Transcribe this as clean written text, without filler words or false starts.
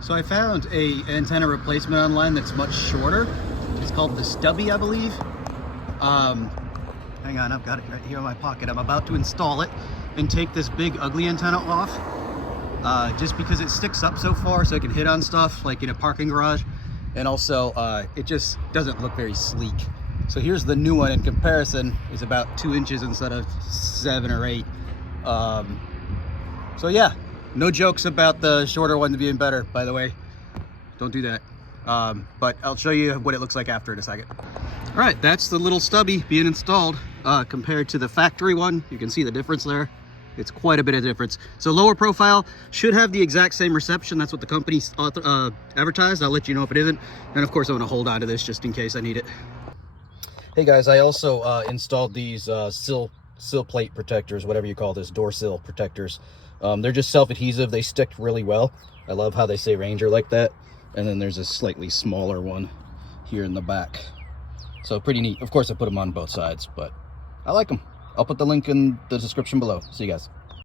So I found an antenna replacement online that's much shorter. It's called the Stubby, I believe. Hang on, I've got it right here in my pocket. I'm about to install it and take this big ugly antenna off, just because it sticks up so far so it can hit on stuff like in a parking garage. And also it just doesn't look very sleek. So here's the new one in comparison. It's about 2 inches instead of 7 or 8. So yeah, no jokes about the shorter one being better, by the way. Don't do that. But I'll show you what it looks like after in a second. All right, that's the little Stubby being installed compared to the factory one. You can see the difference there. It's quite a bit of difference. So lower profile should have the exact same reception. That's what the company advertised. I'll let you know if it isn't. And of course, I'm gonna hold on to this just in case I need it. Hey guys, I also installed these sill plate protectors, whatever you call this, door sill protectors. They're just self-adhesive. They stick really well. I love how they say Ranger like that. And then there's a slightly smaller one here in the back. So pretty neat. Of course, I put them on both sides, but I like them. I'll put the link in the description below. See you guys.